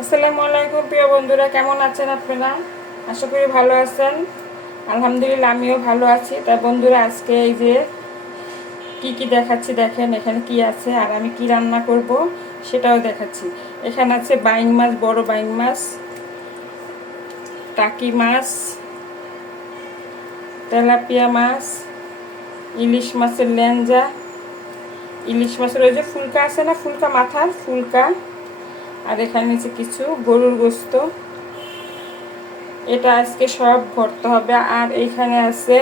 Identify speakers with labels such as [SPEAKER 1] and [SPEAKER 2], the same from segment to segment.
[SPEAKER 1] আসসালামু আলাইকুম, প্রিয় বন্ধুরা, কেমন আছেন আপনারা? আশা করি ভালো আছেন। আলহামদুলিল্লাহ, আমিও ভালো আছি। তাই বন্ধুরা, আজকে এই যে কি কি দেখাচ্ছি, দেখেন এখানে কি আছে আর আমি কি রান্না করব সেটাও দেখাচ্ছি। এখানে আছে বাইং মাছ, বড় বাইং মাছ, টাকি মাছ, তেলাপিয়া মাছ, ইলিশ মাছের লেঞ্জা ইলিশ মাছের ওই যে ফুলকা আছে না, ফুলকা মাথার, ফুলকা। আর এখানে নিচে কিছু গরুর গোস্ত। এটা আজকে সব ভরতে হবে। আর এইখানে আছে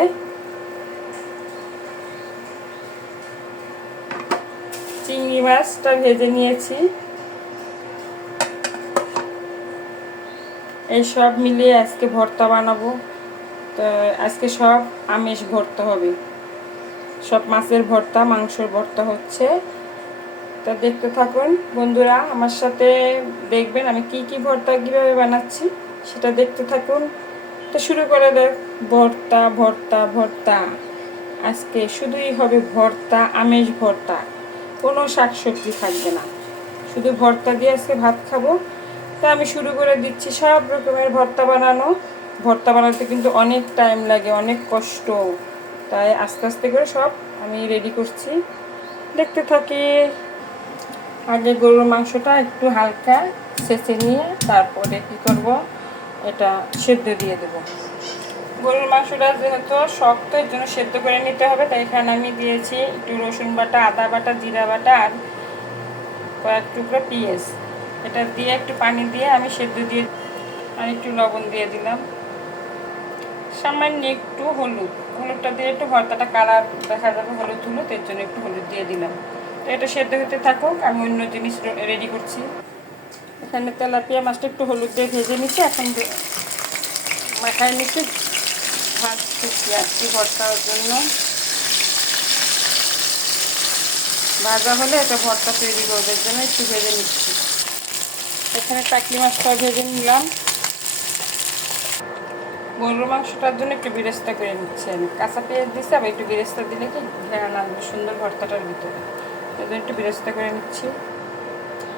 [SPEAKER 1] চিংড়ি মাছটা ভেজে নিয়েছি। এই সব মিলিয়ে আজকে ভর্তা বানাবো। তো আজকে সব আমিষ ভর্তা হবে। সব মাছের ভর্তা, মাংসের ভর্তা হচ্ছে। তা দেখতে থাকুন। বন্ধুরা, আমার সাথে দেখবেন আমি কি কি ভর্তা কীভাবে বানাচ্ছি, সেটা দেখতে থাকুন। তো শুরু করে দেখ, ভর্তা ভর্তা ভর্তা। আজকে শুধুই হবে ভর্তা আমেজ ভর্তা। কোনো শাকসবজি থাকবে না। শুধু ভর্তা দিয়ে আজকে ভাত খাব। তা আমি শুরু করে দিচ্ছি সব রকমের ভর্তা বানানো। ভর্তা বানাতে কিন্তু অনেক টাইম লাগে, অনেক কষ্ট। তাই আস্তে আস্তে করে সব আমি রেডি করছি। দেখতে থাকি। আগে গরুর মাংসটা একটু হালকা ছেঁচে নিয়ে তারপরে কি করব? এটা সেদ্ধ দিয়ে দেব। গরুর মাংসটা যেহেতু শক্ত, এর জন্য সেদ্ধ করে নিতে হবে, তাই এখানে আমি দিয়েছি একটু রসুন বাটা, আদা বাটা, জিরা বাটা আর কয়েক টুকরো পেঁয়াজ। এটা দিয়ে একটু পানি দিয়ে আমি সেদ্ধ দিয়ে আর একটু লবণ দিয়ে দিলাম। সামান্য একটু হলুদ। হলুদটা দিয়ে একটু ভর্তাটা কালার দেখা যাবে হলুদ হলুদ এর জন্য একটু হলুদ দিয়ে দিলাম। এটা সেদ্ধ হতে থাকুক, আমি অন্য জিনিস রেডি করছি। এখানে তেলাপিয়া মাছটা একটু হলুদ দিয়ে ভেজে নিচ্ছি, এখন মাখায় নিচ্ছি। ভাত শুকিয়ে আসছি ভর্তার জন্য। ভাজা হলে এটা ভর্তা তৈরি করবে জন্য একটু ভেজে নিচ্ছি। এখানে টাকলি মাছটা ভেজে নিলাম। গরুর মাংসটার জন্য একটু বিরেস্তা করে নিচ্ছি আমি। কাঁচা পেঁয়াজ দিচ্ছি আবার একটু বিরেস্তা দিলে কি ঘেরা আনবে সুন্দর ভর্তাটার ভিতরে। এজন্য একটু বিরেস্তা করে নিচ্ছি।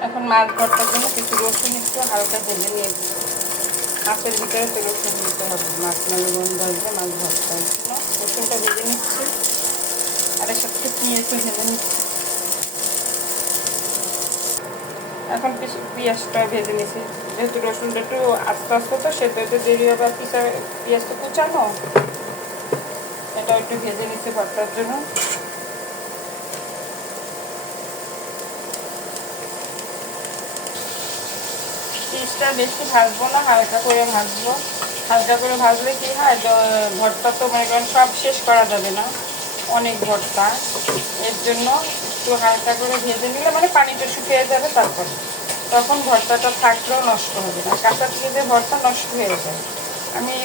[SPEAKER 1] এখন মাছ ভর্তার জন্য কিছু রসুন একটু হালকা ভেজে নিয়ে দিই মাছের ভিতরে তো রসুন দিতে হবে। মাছ মানে বন্ধ আসবে মাছ ভর্তার জন্য রসুনটা ভেজে নিচ্ছি। আর সাথে পেঁয়াজও ভেজে নিচ্ছি। এখন পেঁয়াজটা ভেজে নিছি যেহেতু রসুনটা একটু আস্তে আস্তে তো সেটা একটু দেরি হবে আর পিসা পেঁয়াজটা কুচানো। এটা একটু ভেজে নিচ্ছি ভর্তার জন্য। পিসটা বেশি ভাজবো না, হালকা করে ভাজবো। হালকা করে ভাজলে কি হয় ভর্তা তো মনে করেন সব শেষ করা যাবে না, অনেক ভর্তা। এর জন্য একটু হালকা করে ভেজে নিলে মানে পানিটা শুকিয়ে যাবে তারপর। তখন ভর্তাটা থাকলেও নষ্ট হবে না। কাঁচা পেঁয়াজের ভর্তা নষ্ট হয়ে যায়। আমি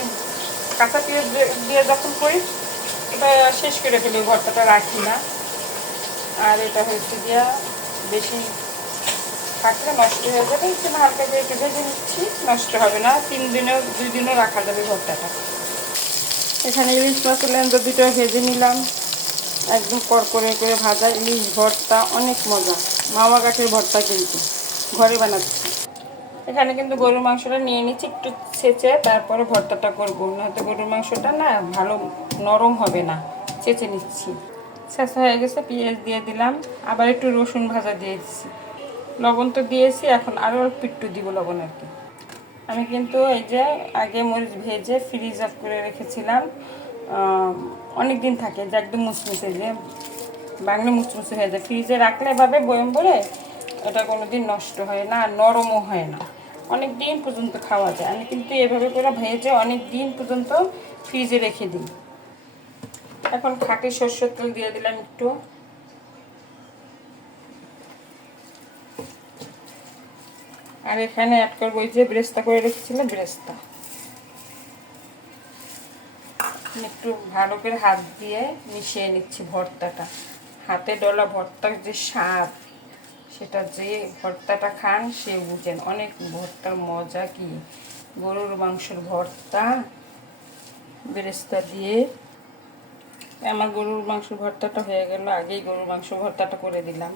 [SPEAKER 1] কাঁচা পেঁয়াজ দিয়ে যখন করি, এটা শেষ করে ফেলি, ভর্তাটা রাখি না। আর এটা হচ্ছে দিয়া বেশি থাকলে নষ্ট হয়ে যাবে জন্য হালকা করে একটু ভেজে নিচ্ছি, নষ্ট হবে না। তিন দিনেও দুই দিনও রাখা যাবে ভর্তাটা। এখানে ইলিশ মাছের লেন্দা দুটো ভেজে নিলাম। একদম করকরে করে ভাজা ইলিশ ভর্তা, অনেক মজা। মামা কাঠের ভর্তা কিন্তু। ঘরে বানাচ্ছি। এখানে কিন্তু গরুর মাংসটা নিয়ে নিচ্ছি, একটু ছেঁচে তারপরে ভর্তাটা করব। নয়তো গরুর মাংসটা না ভালো নরম হবে না। চেঁচে নিচ্ছি। ছেঁচা হয়ে গেছে, পেঁয়াজ দিয়ে দিলাম। আবার একটু রসুন ভাজা দিয়ে দিচ্ছি। লবণ তো দিয়েছি, এখন আরও অল্প একটু দিব লবণ আর কি। আমি কিন্তু এই যে আগে মরিচ ভেজে ফ্রিজ অফ করে রেখেছিলাম অনেক দিন থাকে, যে একদম মুচমুচে যে বাংলা মুচমুচে হয়ে যায়। ফ্রিজে রাখলে এভাবে বয়ম বলে এটা কোনো দিন নষ্ট হয় না নরমও হয় না। অনেক দিন পর্যন্ত খাওয়া যায়। আমি কিন্তু এভাবে করে ভেজে অনেক দিন পর্যন্ত ফ্রিজে রেখে দিই। এখন খাঁটি সর্ষের তেল দিয়ে দিলাম একটু। আর এখানে অ্যাড করব ওই যে ব্রেস্তা করে রেখেছিলাম, ব্রেস্তা। একটু ভালো করে হাত দিয়ে মিশিয়ে নিচ্ছি ভর্তাটা। হাতে ডলা ভর্তার যে স্বাদ, সেটা যে ভর্তাটা খান সে বুঝেন। অনেক ভর্তার মজা কি? গরুর মাংসের ভর্তা, বেরেস্তা দিয়ে। আমার গরুর মাংস ভর্তাটা হয়ে গেল, আগেই গরুর মাংস ভর্তাটা করে দিলাম।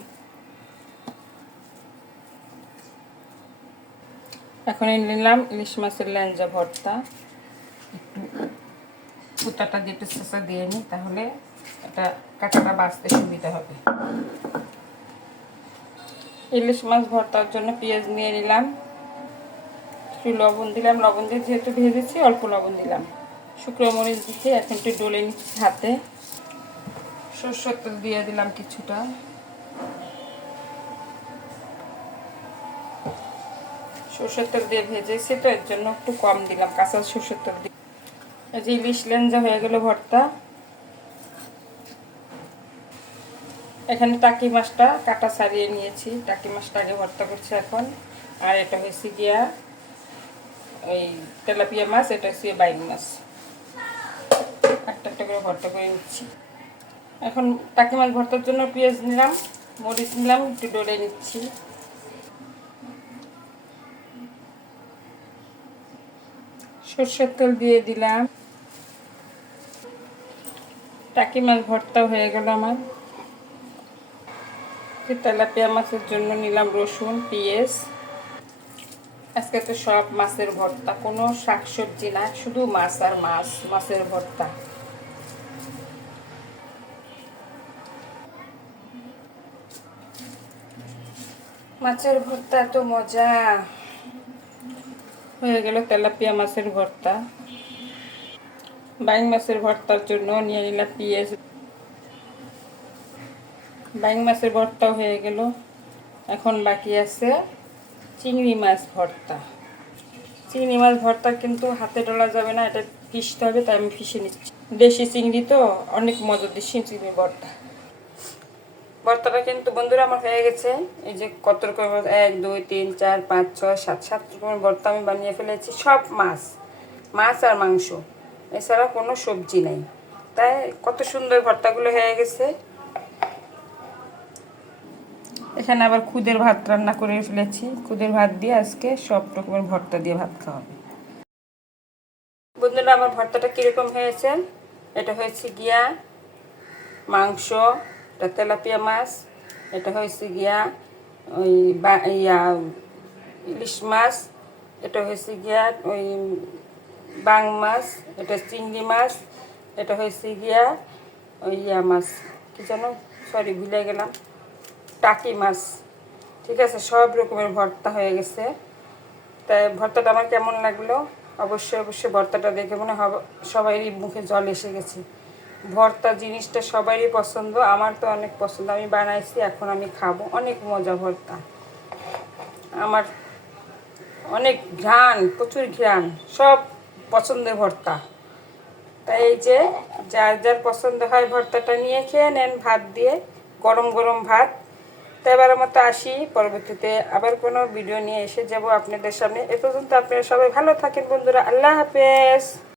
[SPEAKER 1] এখন নিলাম, ইলিশ মাছের ল্যাঞ্জা ভর্তা। একটু কুটাটা দিয়ে একটু দিয়ে নিই, তাহলে এটা কাঁটাটা বাঁচতে সুবিধা হবে। ইলিশ মাছ ভর্তার জন্য পেঁয়াজ নিয়ে নিলাম, একটু লবণ দিলাম। লবণ দিয়ে যেহেতু ভেজেছি, অল্প লবণ দিলাম। শুকনো মরিচ দিতে এখন একটু ডলে নিচ্ছি হাতে। সরষের তেল দিয়ে দিলাম কিছুটা। সরষের তেল দিয়ে ভেজেছি তো এর জন্য একটু কম দিলাম, কাঁচা সরষের তেল দিয়ে। এই যে ইলিশ লেঞ্জা হয়ে গেল ভর্তা। এখানে টাকি মাছটা কাটা সারিয়ে নিয়েছি। টাকি মাছটা আগে ভর্তা করছি এখন। আর এটা হয়েছে গিয়া ওই তেলাপিয়া মাছ, এটা হচ্ছে বাইন মাছ। একটা একটা করে ভর্তা করে নিচ্ছি। এখন টাকি মাছ ভর্তার জন্য পেঁয়াজ নিলাম, মরিচ নিলাম, একটু ডলে নিচ্ছি। সর্ষের তেল দিয়ে দিলাম। টাকি মাছ ভর্তা হয়ে গেল আমার। তেলাপিয়া মাছের জন্য নিলাম রসুন, পেঁয়াজ। আজকে তো সব মাছের ভর্তা, কোনো শাকসবজি না, শুধু মাছ আর মাছ, মাছের ভর্তা। মাছের ভর্তা এত মজা। হয়ে গেল তেলাপিয়া মাছের ভর্তা। বাইং মাছের ভর্তার জন্য নিয়ে নিলাম পেঁয়াজ। বাইং মাছের ভর্তাও হয়ে গেল। এখন বাকি আছে চিংড়ি মাছ ভর্তা। চিংড়ি মাছ ভর্তা কিন্তু হাতে ডলা যাবে না, এটা পিষতে হবে, তাই আমি পিষে নিচ্ছি। দেশি চিংড়ি তো অনেক মজা দেশি চিংড়ি ভর্তা। ভর্তাটা কিন্তু বন্ধুরা আমার হয়ে গেছে। এই যে কত রকমের এক, দুই, তিন, চার, পাঁচ, ছয়, সাত সাত রকমের ভর্তা আমি বানিয়ে ফেলেছি। সব মাছ মাছ আর মাংস। এছাড়া কোনো সবজি নেই। তাই কত সুন্দর ভর্তাগুলো হয়ে গেছে। এখানে আবার খুদের ভাত রান্না করে ফেলেছি। খুদের ভাত দিয়ে আজকে সব রকমের ভর্তা দিয়ে ভাত খাওয়া হবে বন্ধুরা, আমার ভর্তাটা কীরকম হয়েছে? এটা হয়েছে গিয়া মাংস এটা তেলাপিয়া মাছ, এটা হয়েছে গিয়া ওই ইয়া, ইলিশ মাছ, এটা হয়েছে গিয়া ওই বাং মাছ, এটা চিংড়ি মাছ, এটা হয়েছে গিয়া ওই ইয়া মাছ, কি যেন সরি ভুলে গেলাম, টাকি মাছ, ঠিক আছে, সব রকমের ভর্তা হয়ে গেছে। তাই ভর্তাটা আমার কেমন লাগল? অবশ্যই অবশ্যই ভর্তাটা দেখে মনে হবে, সবারই মুখে জল এসে গেছে। ভর্তা জিনিসটা সবারই পছন্দ, আমার তো অনেক পছন্দ। আমি বানাইছি, এখন আমি খাব। অনেক মজা ভর্তা। আমার অনেক ঘ্রাণ, প্রচুর ঘ্রাণ। সব পছন্দের ভর্তা। তাই এই যে যার যার পছন্দ হয় ভর্তাটা নিয়ে খেয়ে নেন ভাত দিয়ে, গরম গরম ভাত। তো এবার মতো আসি। পরবর্তীতে আবার কোনো ভিডিও নিয়ে এসে যাব আপনাদের সামনে। এ পর্যন্ত আপনারা সবাই ভালো থাকেন বন্ধুরা। আল্লাহ হাফেজ।